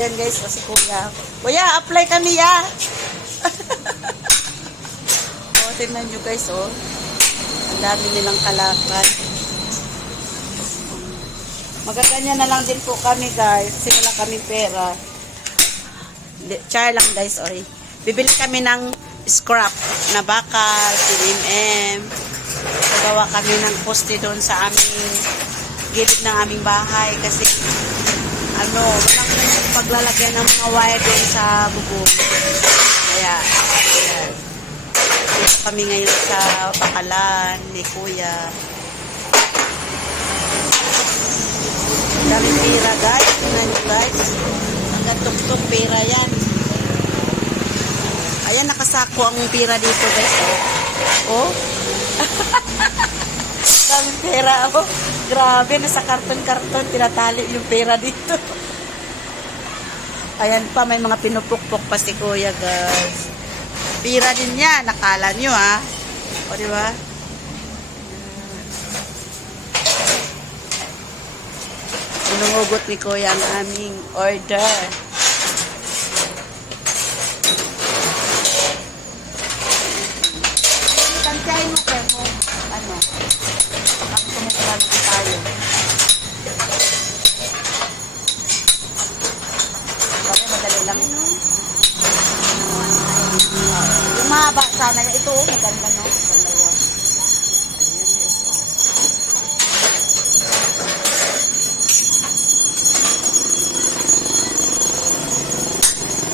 Yan guys, kasi kuya. Kuya, apply kami ya. O, tingnan nyo guys, oh. Ang dami nilang kalakad. Magaganyan na lang din po kami guys. Kasi wala kami pera. Char lang guys, oy. Bibili kami ng scrap na bakal, PMM. Gagawa kami ng poste doon sa aming gilid ng aming bahay. Kasi walang paglalagyan ng mga wire doon sa bubong. Kaya, ayan. Dito kami ngayon sa bakalan ni Kuya. Daming pera guys. Tingnan nyo guys. Hanggang tuk-tuk pera yan. Ayan, nakasako ang pera dito guys. Oh. Daming pera. Oh. Grabe, nasa karton-karton. Tinatali yung pera dito. Ayan pa, may mga pinupukpok pa si Kuya, guys. Pira din yan. Nakala nyo, ha? O, diba? Sinungugot ni Kuya ang aming order. Tantiyahin mo, Premo. Ano? Ako sumukulan tayo. Madali lang. Yung mahaba sana. Ito, maganda, no? Dalawa. Ayan, guys.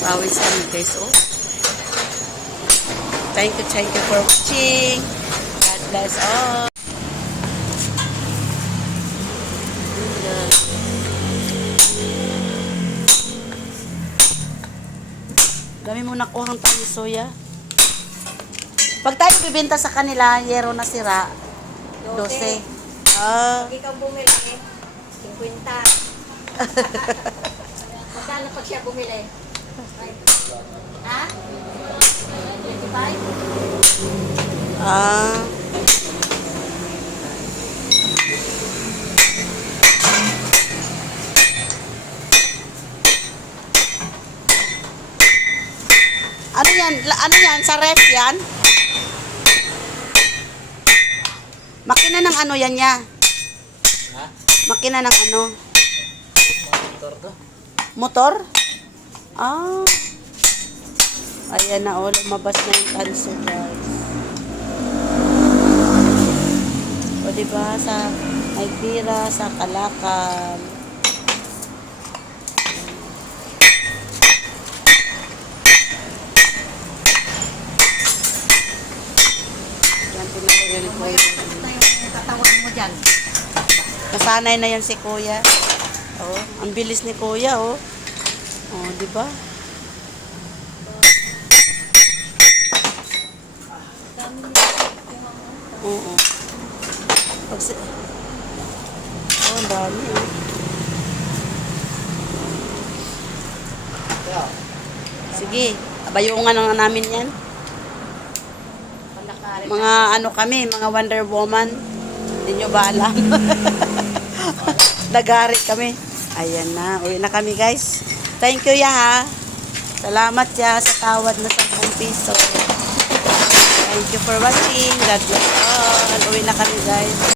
Pawis kami, guys, oh. Thank you for watching. God bless all. Dami mo nakuhang soya. Pag tayo bibenta sa kanila, yero na sira. 12. Pag ikaw bumili, 50. Magkano pag siya bumili? Ha? 25? Ah. Ano yan? Ano yan? Sa ref yan? Makina ng ano yan niya? Ha? Makina ng ano? Motor to. Motor? Ah. Ayan na, oh. Lumabas na yung tanso, guys. O, diba? Sa Maybira, sa Kalakal. Yan, pinagaling ko yun. Tatawan mo dyan. Nasanay na yan si Kuya. Oh, ang bilis ni Kuya, oh. Oh, di ba? Oo. Oh, ang dami, oh. Sige, abayungan na namin yan. Mga ano kami, mga Wonder Woman. Hindi nyo ba alam? Nagari kami. Ayan na. Uwi na kami, guys. Thank you, ya, ha. Salamat, ya, sa tawad na 10 piso. Thank you for watching. God bless all. Uwi na kami, guys.